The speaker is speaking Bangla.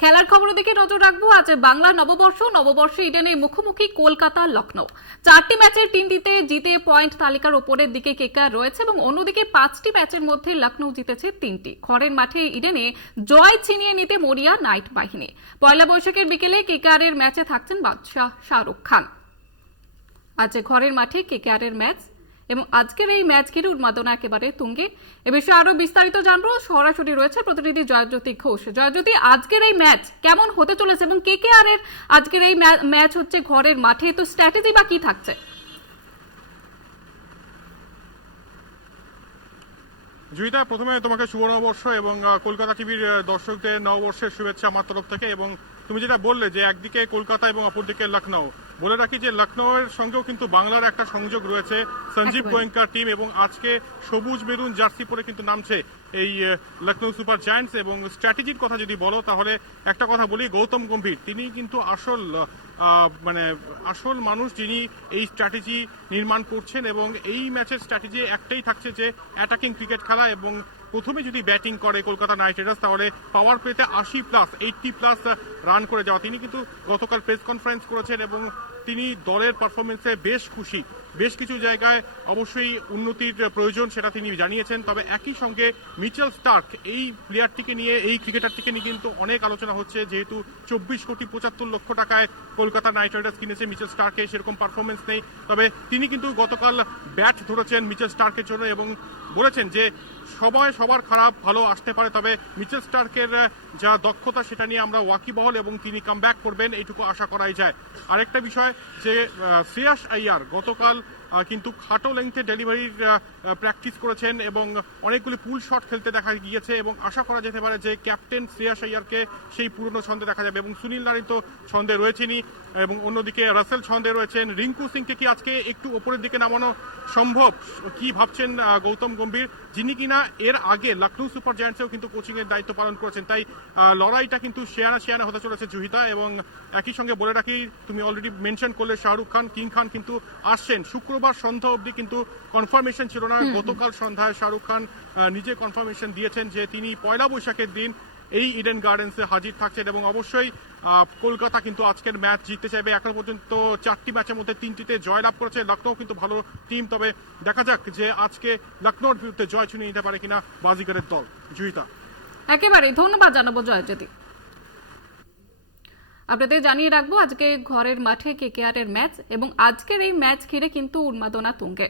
খেলার খবরের দিকে নজর রাখবো। আজ বাংলা নববর্ষে ইডেনে মুখোমুখি কলকাতা লখনৌ। 4টি ম্যাচের 3টিতে জিতে পয়েন্ট তালিকার ওপরের দিকে কেকেআর রয়েছে এবং অন্যদিকে 5টি ম্যাচের মধ্যে লখনৌ জিতেছে 3টি। ঘরের মাঠে ইডেনে জয় ছিনিয়ে নিতে মরিয়া নাইট বাহিনী। পয়লা বৈশাখের বিকেলে কেকেআর এর ম্যাচে থাকছেন বাদশাহ শাহরুখ খান। আজ ঘরের মাঠে কেকেআর এর ম্যাচ এবং আজকের এই ম্যাচ ঘিরে উন্মাদনা একেবারে তুঙ্গে। এ বিষয়ে আরো বিস্তারিত জানবো, সরাসরি রয়েছে প্রতিনিধি জয়জ্যোতি ঘোষ। জয়জ্যোতি, আজকের এই ম্যাচ কেমন হতে চলেছে এবং কেকেআর এর আজকের এই ম্যাচ হচ্ছে ঘরের মাঠে, তো স্ট্র্যাটেজি বা কি থাকছে? জুইতা, প্রথমে তোমাকে শুভ নববর্ষ এবং কলকাতা টিভির দর্শকদের নববর্ষের শুভেচ্ছা আমার তরফ থেকে। এবং তুমি যেটা বললে যে একদিকে কলকাতা এবং অপরদিকে লখনৌ, বলে রাখি যে লখনৌয়ের সঙ্গেও কিন্তু বাংলার একটা সংযোগ রয়েছে। সঞ্জীব গোয়েঙ্কার টিম এবং আজকে সবুজ মেরুন জার্সি পরে কিন্তু নামছে এই লখনৌ সুপার জায়ান্টস। এবং স্ট্র্যাটেজির কথা যদি বলো তাহলে একটা কথা বলি, গৌতম গম্ভীর তিনি কিন্তু আসল মানুষ যিনি এই স্ট্র্যাটেজি নির্মাণ করছেন। এবং এই ম্যাচের স্ট্র্যাটেজি একটাই থাকছে যে অ্যাটাকিং ক্রিকেট খেলা। এবং প্রথমে যদি ব্যাটিং করে কলকাতা নাইট রাইডার্স তাহলে পাওয়ার প্লেতে 80+ রান করে যাওয়া। তিনি কিন্তু গতকাল প্রেস কনফারেন্স করেছেন এবং তিনি দলের পারফরমেন্সে বেশ খুশি। বেশ কিছু জায়গায় অবশ্যই উন্নতির প্রয়োজন সেটা তিনি জানিয়েছেন, তবে একই সঙ্গে মিচেল স্টার্ক এই প্লেয়ারটিকে নিয়ে, এই ক্রিকেটারটিকে নিয়ে কিন্তু অনেক আলোচনা হচ্ছে। যেহেতু 24,75,00,000 টাকায় কলকাতা নাইট রাইডার্স কিনেছে মিচেল স্টার্কে, সেরকম পারফরমেন্স নেই। তবে তিনি কিন্তু গতকাল ব্যাট ধরেছেন মিচেল স্টার্কের জন্য এবং বলেছেন যে সবার খারাপ ভালো আসতে পারে, তবে মিচেল স্টার্কের যা দক্ষতা সেটা নিয়ে আমরা ওয়াকিবহল এবং তিনি কামব্যাক করবেন এইটুকু আশা করাই যায়। আরেকটা বিষয় যে শ্রেয়াস আইয়ার গতকাল কিন্তু খাটো লেংথে ডেলিভারির প্র্যাকটিস করেছেন এবং অনেকগুলি পুল শট খেলতে দেখা গিয়েছে এবং আশা করা যেতে পারে যে ক্যাপ্টেন শ্রেয়াস আইয়ারকে সেই পুরনো ছন্দে দেখা যাবে। এবং সুনীল নারিন তো ছন্দে রয়েছেনই এবং অন্যদিকে রাসেল ছন্দে রয়েছেন। রিঙ্কু সিংকে কি আজকে একটু ওপরের দিকে নামানো সম্ভব, কি ভাবছেন গৌতম গম্ভীর, যিনি কিনা এর আগে লখনৌ সুপার জায়ান্টসেও কিন্তু কোচিংয়ের দায়িত্ব পালন করেছেন। তাই লড়াইটা কিন্তু শেয়ানা হতে চলেছে জুহিতা। এবং একই সঙ্গে বলে রাখি, তুমি অলরেডি মেনশন করলে শাহরুখ খান, কিং খান কিন্তু আসছেন। শুক্রবার সন্ধ্যা অবধি কিন্তু কনফার্মেশন ছিল না। গতকাল সন্ধ্যায় শাহরুখ খান নিজে কনফার্মেশন দিয়েছেন যে তিনি পয়লা বৈশাখের দিন এই ইডেন গার্ডেন্সে হাজির থাকছেন। এবং অবশ্যই কলকাতা কিন্তু আজকের ম্যাচ জিততে চাইবে। এখনো পর্যন্ত 4টি ম্যাচের মধ্যে 3টিতে জয়লাভ করেছে। লখনৌ কিন্তু ভালো টিম, তবে দেখা যাক যে আজকে লখনৌর বিরুদ্ধে জয় ছিনিয়ে নিতে পারে কিনা বাজিগারের দল। জুহিতা, একেবারেই ধন্যবাদ জানাবো জয়জ্যোতি। আপনাদের জানিয়ে রাখবো আজকে ঘরের মাঠে কেকেআর এর ম্যাচ এবং আজকের এই ম্যাচ ঘিরে কিন্তু উন্মাদনা তুঙ্গে।